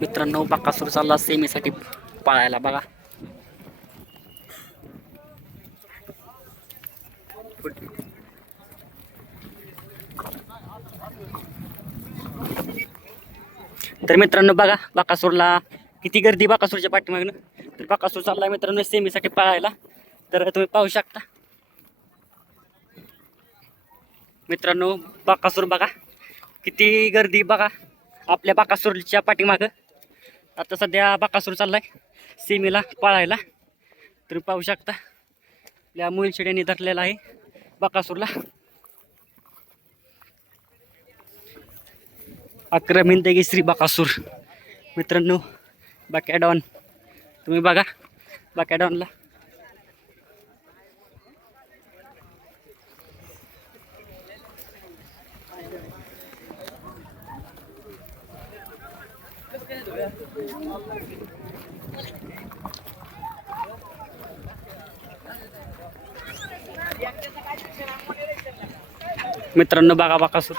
मित्रांनो बाकासूर चालला सेमीसाठी पाळायला बघा. तर मित्रांनो बघा बाकासूरला किती गर्दी बाकासूरच्या पाठीमागनं. तर बाकासूर चालला मित्रांनो सेमीसाठी पाळायला. तर तुम्ही पाहू शकता. मित्रांनो बाकासूर बघा किती गर्दी बघा आपल्या बाकासूरच्या पाठीमागं. आता सध्या बाकासूर चाललाय. सीमेला पळायला. तुम्ही पाहू शकता. आपल्या मोहिल शेड्याने धरलेला आहे बाकासूरला. अक्रम की श्री बाकासूर. मित्रांनो बाकॅडॉन. तुम्ही बघा बाकॅडॉनला. मित्रांनो बघा बाकासूर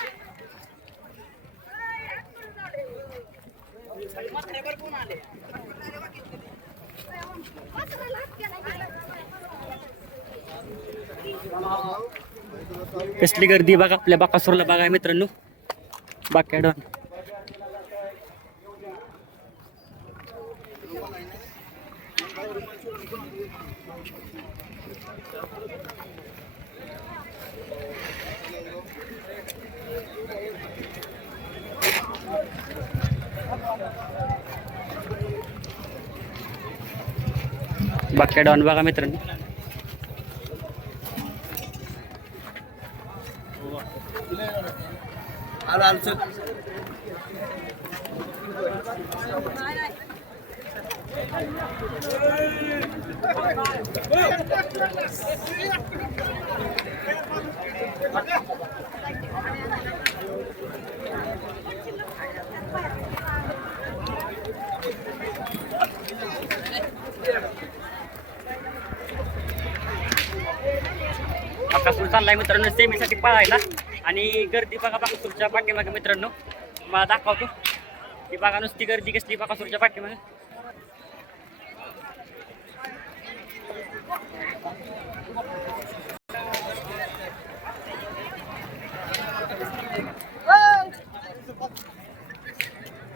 कसली गर्दी बघा आपल्या बाकासूरला बघा मित्रांनो. बाकॅडॉन बाकॅडॉन बघा मित्रांनो बाकासूर चाललाय मित्रांनो सेमीसाठी पळायला आणि गर्दी बघा बाकासूरच्या पाठीमागे मित्रांनो मला दाखवतो ती बघा नुसती गर्दी कसली बाकासूरच्या पाठीमागे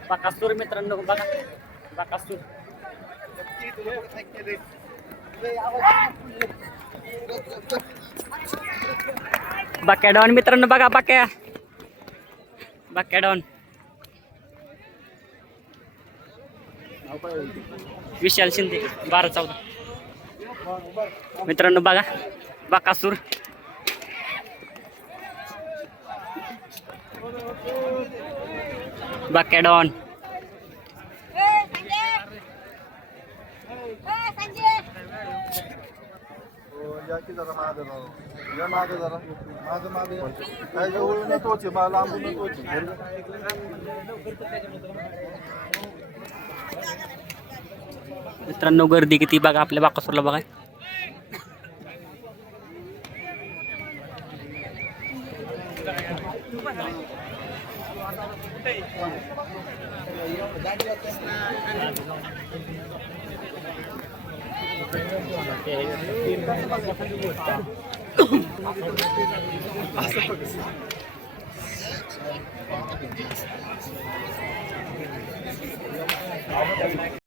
बाकासूर मित्रांनो बघा. बाकासूर बाक्या डॉन मित्रांनो बघा बाक्या. बाक्या डॉन. विशाल शिंदे बारा चौदा. मित्रांनो बघा बाकासूर बाक्याडॉन मित्रांनो गर्दी किती बघा आपल्या बाकासूरला बघा.